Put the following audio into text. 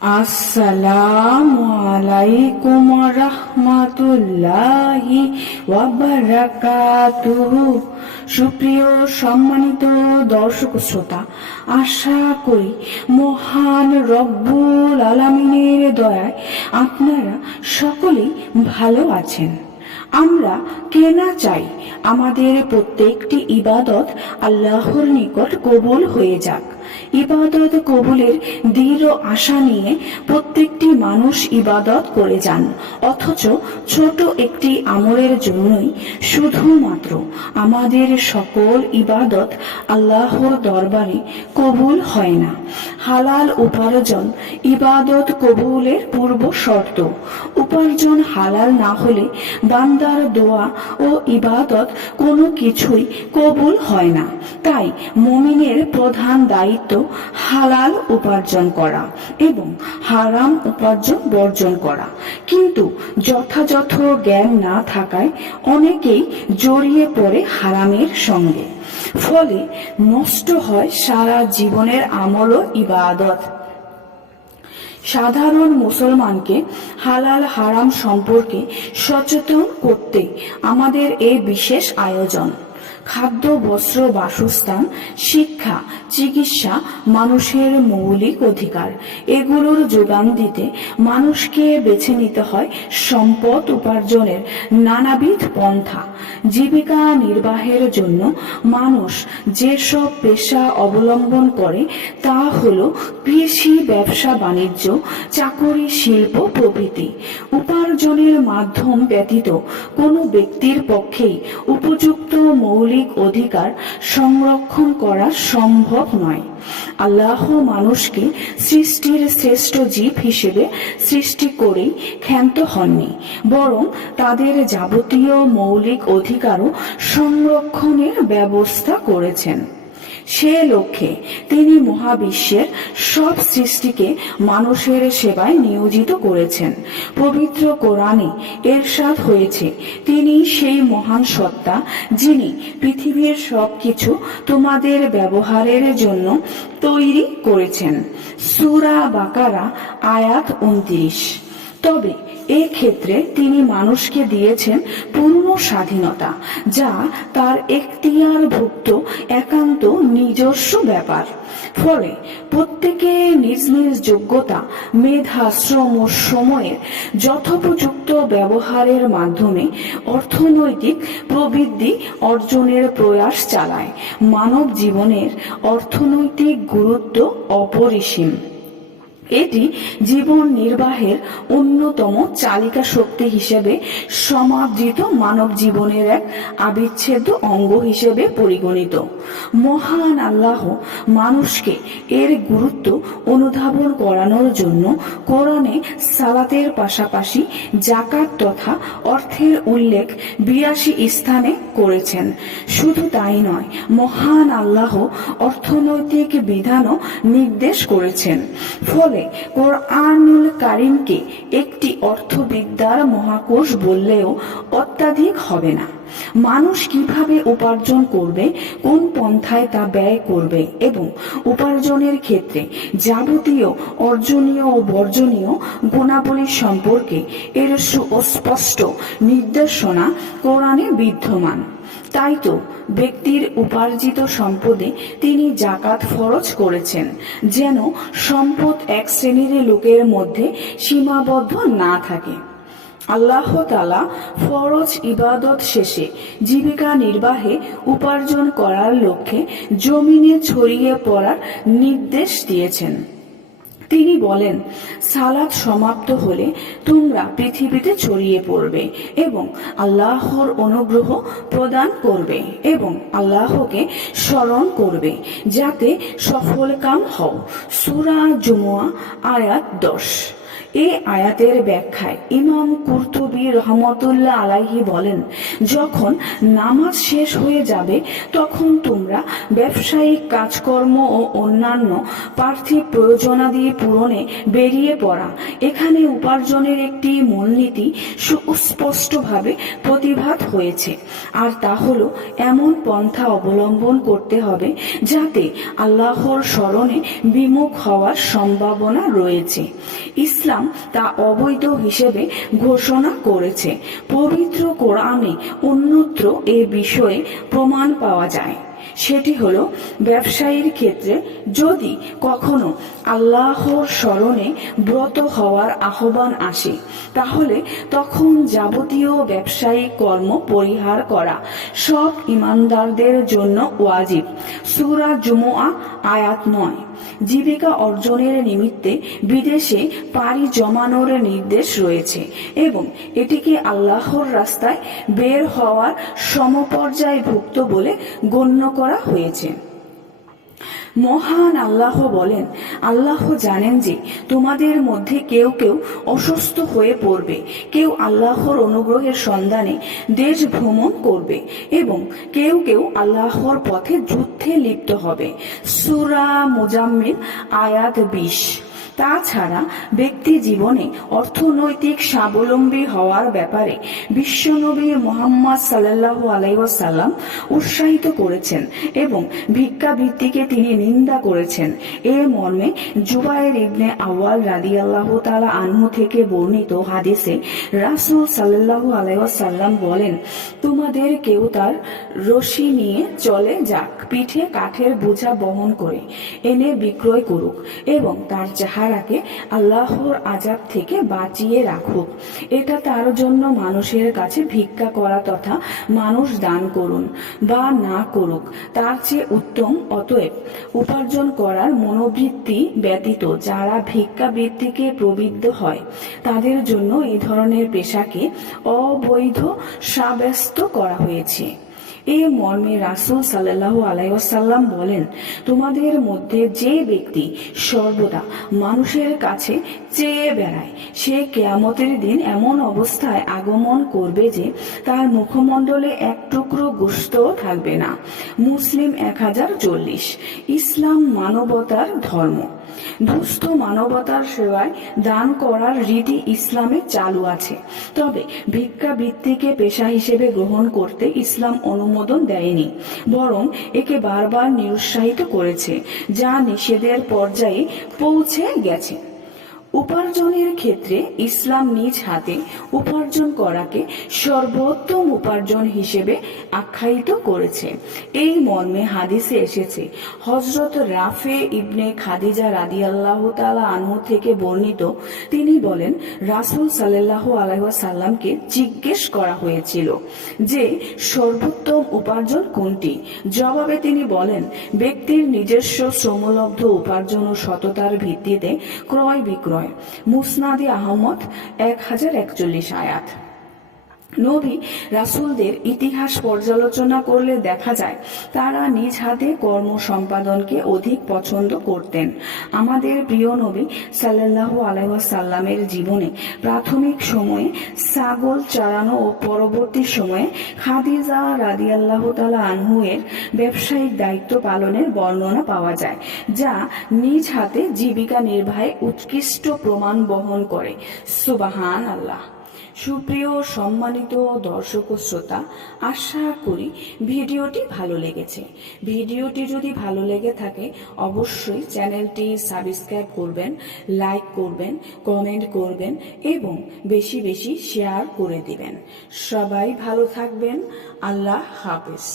আসসালামু আলাইকুম রাহমাতুল্লাহি ওয়া বারাকাতুহু। সুপ্রিয় সম্মানিত দর্শক শ্রোতা, আশা করি মহান রব্বুল আলামিনের দয়ায় আপনারা সকলেই ভালো আছেন। আমরা কেনা চাই আমাদের প্রত্যেকটি ইবাদত আল্লাহর নিকট কবুল হয়ে যাক। ইবাদত কবুলের দৃঢ় আশা নিয়ে প্রত্যেকটি মানুষ ইবাদত করে যান, অথচ ছোট একটি আমলের জন্যই শুধুমাত্র আমাদের সকল ইবাদত আল্লাহর দরবারে কবুল হয় না। হালাল উপার্জন ইবাদত কবুলের পূর্ব শর্ত। উপার্জন হালাল না হলে বান্দার দোয়া ও ইবাদত কোনো কিছুই কবুল হয় না। তাই মুমিনের প্রধান দায়িত্ব হালাল উপার্জন করা এবং হারাম উপার্জন বর্জন করা। কিন্তু যথাযথ জ্ঞান না থাকায় অনেকেই জড়িয়ে পড়ে হারামের সঙ্গে, ফলে নষ্ট হয় সারা জীবনের আমল ও ইবাদত। সাধারণ মুসলমানকে হালাল হারাম সম্পর্কে সচেতন করতে আমাদের এই বিশেষ আয়োজন। খাদ্য, বস্ত্র, বাসস্থান, শিক্ষা, চিকিৎসা মানুষের মৌলিক অধিকার। এগুলোর যোগান দিতে মানুষকে বেছে নিতে হয় সম্পদ উপার্জনের নানাবিধ পন্থা। জীবিকা নির্বাহের জন্য মানুষ যেসব পেশা অবলম্বন করে তা হল কৃষি, ব্যবসা বাণিজ্য, চাকরি, শিল্প প্রভৃতি। উপার্জনের মাধ্যম ব্যতীত কোনো ব্যক্তির পক্ষেই উপযুক্ত মৌলিক অধিকার সংরক্ষণ করা সম্ভব নয়। আল্লাহ মানুষকে সৃষ্টির শ্রেষ্ঠ জীব হিসেবে সৃষ্টি করেই ক্ষান্ত হননি, বরং তাদের যাবতীয় মৌলিক অধিকারও সংরক্ষণের ব্যবস্থা করেছেন। সে লক্ষ্যে তিনি মহাবিশ্বের সব সৃষ্টিকে মানুষের সেবায় নিয়োজিত করেছেন। পবিত্র কোরআনে এরশাদ হয়েছে, তিনি সেই মহান সত্তা যিনি পৃথিবীর সবকিছু তোমাদের ব্যবহারের জন্য তৈরি করেছেন। সূরা বাকারা আয়াত 29। তবে এক্ষেত্রে তিনি মানুষকে দিয়েছেন পূর্ণ স্বাধীনতা, যা তার এখতিয়ারভুক্ত একান্ত নিজস্ব ব্যাপার। ফলে প্রত্যেকে নিজ নিজ যোগ্যতা, মেধা, শ্রম ও সময়ের যথোপযুক্ত ব্যবহারের মাধ্যমে অর্থনৈতিক প্রবৃদ্ধি অর্জনের প্রয়াস চালায়। মানব জীবনের অর্থনৈতিক গুরুত্ব অপরিসীম। এটি জীবন নির্বাহের অন্যতম চালিকা শক্তি হিসেবে সমাদৃত মানব জীবনের এক অবিচ্ছেদ্য অঙ্গ হিসেবে পরিগণিত। মহান আল্লাহ মানুষকে এর গুরুত্ব অনুধাবন করানোর জন্য কোরআনে সালাতের পাশাপাশি যাকাত তথা অর্থের উল্লেখ 82 স্থানে করেছেন। শুধু তাই নয়, মহান আল্লাহ অর্থনৈতিক বিধানও নির্দেশ করেছেন। ফলে কোরআনুল কারীমকে একটি অর্থবিদ্যার মহাকোষ বললেও অত্যাধিক হবে না। মানুষ কিভাবে উপার্জন করবে, কোন পন্থায় তা ব্যয় করবে এবং উপার্জনের ক্ষেত্রে যাবতীয় অর্জনীয় ও বর্জনীয় গুণাবলী সম্পর্কে এর সুস্পষ্ট নির্দেশনা কোরআনে বিদ্যমান। তাই তো ব্যক্তির উপার্জিত সম্পদে তিনি যাকাত ফরজ করেছেন, যেন সম্পদ এক শ্রেণীর লোকের মধ্যে সীমাবদ্ধ না থাকে। আল্লাহ তাআলা ফরজ ইবাদত শেষে জীবিকা নির্বাহে উপার্জন করার লক্ষ্যে জমিনে ছড়িয়ে পড়ার নির্দেশ দিয়েছেন। তিনি বলেন, সালাত সমাপ্ত হলে তোমরা পৃথিবীতে ছড়িয়ে পড়বে এবং আল্লাহর অনুগ্রহ প্রদান করবে এবং আল্লাহকে স্মরণ করবে, যাতে সফলকাম হও। সূরা জুমুয়া আয়াত 10। এই আয়াতের ব্যাখ্যায় ইমাম কুরতুবী রহমতুল্লাহ আলাইহি বলেন, যখন নামাজ শেষ হয়ে যাবে তখন তোমরা ব্যবসায়িক কাজকর্ম ও অন্যান্য পার্থিব প্রয়োজনাদি পূরণে বেরিয়ে পড়া। এখানে উপার্জনের একটি মূলনীতি সুস্পষ্টভাবে প্রতিভাত হয়েছে, আর তা হলো এমন পন্থা অবলম্বন করতে হবে যাতে আল্লাহর স্মরণে বিমুখ হওয়ার সম্ভাবনা রয়েছে। ইসলাম তা অবৈধ হিসেবে ঘোষণা করেছে। পবিত্র কোরআনে অন্যত্র এ বিষয়ে প্রমাণ পাওয়া যায়। সেটি হলো, ব্যবসায়ীর ক্ষেত্রে যদি কখনো আল্লাহর স্মরণে ব্রত হওয়ার আহ্বান আসে, তাহলে তখন যাবতীয় ব্যবসায়িক কর্ম পরিহার করা সব ইমানদারদের জন্য ওয়াজিব। সূরা জুমুআ আয়াত 9। জীবিকা অর্জনের নিমিত্তে বিদেশে পাড়ি জমানোর নির্দেশ রয়েছে এবং এটিকে আল্লাহর রাস্তায় বের হওয়ার সমপর্যায়ভুক্ত বলে গণ্য করা হয়েছে। মহান আল্লাহ বলেন, আল্লাহ জানেন যে তোমাদের মধ্যে কেউ কেউ অসুস্থ হয়ে পড়বে, কেউ আল্লাহর অনুগ্রহের সন্ধানে দেশ ভ্রমণ করবে এবং কেউ কেউ আল্লাহর পথে যুদ্ধে লিপ্ত হবে। সূরা মুজাম্মিল আয়াত 20। তাছাড়া ব্যক্তি জীবনে অর্থনৈতিক স্বাবলম্বী হওয়ার ব্যাপারে বিশ্বনবী মুহাম্মদ সাল্লাল্লাহু আলাইহি ওয়াসাল্লাম উৎসাহিত করেছেন এবং ভিক্ষাবৃত্তিকে তিনি নিন্দা করেছেন। এ মর্মে জুবায়ের ইবনে আওয়াল রাদিয়াল্লাহু তাআলা আনহু থেকে বর্ণিত হাদিসে রাসূল সাল্লাল্লাহু আলাইহি ওয়াসাল্লাম বলেন, তোমাদের কেউ তার রশি নিয়ে চলে যাক, পিঠে কাঠের বোঝা বহন করে এনে বিক্রয় করুক এবং তার চেহারাকে আল্লাহর আযাব থেকে বাঁচিয়ে রাখুক। এটা তার জন্য মানুষের কাছে ভিক্ষা করা তথা মানুষ দান করুন বা না করুক তার চেয়ে উত্তম। অতএব উপার্জন করার মনোবৃত্তি ব্যতীত যারা ভিক্ষাবৃত্তিকে প্রবৃত্ত হয় তাদের জন্য এই ধরনের পেশাকে অবৈধ সাব্যস্ত করা হয়েছে। এই মর্মে রাসূল সাল্লাল্লাহু আলাইহি ওয়াসাল্লাম বলেন, তোমাদের মধ্যে যে ব্যক্তি সর্বদা মানুষের কাছে চেয়ে বেড়ায় সে কিয়ামতের দিন এমন অবস্থায় আগমন করবে যে তার মুখমণ্ডলে এক টুকরো গোশতও থাকবে না। মুসলিম 1040। ইসলাম মানবতার ধর্ম। দুস্থ মানবতার সেবায় দান করার রীতি ইসলামে চালু আছে, তবে ভিক্ষাবৃত্তিকে পেশা হিসেবে গ্রহণ করতে ইসলাম অনুমোদন দেয়নি, বরং একে বারবার নিরুৎসাহিত করেছে, যা নিষেধের পর্যায়ে পৌঁছে গেছে। উপার্জনের ক্ষেত্রে ইসলাম নিজ হাতে উপার্জন করাকে সর্বোত্তম উপার্জন হিসেবে আখ্যায়িত করেছে। এই মর্মে হাদিসে এসেছে, হযরত রাফে ইবনে খাদিজা রাদিয়াল্লাহু তাআলা আনহু থেকে বর্ণিত, তিনি বলেন, রাসূল সাল্লাল্লাহু আলাইহি ওয়াসাল্লামকে জিজ্ঞেস করা হয়েছিল যে সর্বোত্তম উপার্জন কোনটি? জবাবে তিনি বলেন, ব্যক্তির নিজস্ব শ্রমলব্ধ উপার্জন ও সততার ভিত্তিতে ক্রয় বিক্রয়। মুসনাদে আহমদ 1041 আয়াত। নবী রাসূলদের ইতিহাস পর্যালোচনা করলে দেখা যায় তারা নিজ হাতে কর্ম সম্পাদনকে অধিক পছন্দ করতেন। আমাদের প্রিয় নবী সাল্লাল্লাহু আলাইহি ওয়াসাল্লামের জীবনে প্রাথমিক সময়ে ছাগল চড়ানো ও পরবর্তী সময়ে খাদিজা রাদিয়াল্লাহু তাআলা আনহু এর ব্যবসায়িক দায়িত্ব পালনের বর্ণনা পাওয়া যায়, যা নিজ হাতে জীবিকা নির্বাহে উৎকৃষ্ট প্রমাণ বহন করে। সুবহানাল্লাহ। সুপ্রিয় সম্মানিত দর্শক ও শ্রোতা, আশা করি ভিডিওটি ভালো লেগেছে। ভিডিওটি যদি ভালো লেগে থাকে অবশ্যই চ্যানেলটি সাবস্ক্রাইব করবেন, লাইক করবেন, কমেন্ট করবেন এবং বেশি বেশি শেয়ার করে দিবেন। সবাই ভালো থাকবেন। আল্লাহ হাফেজ।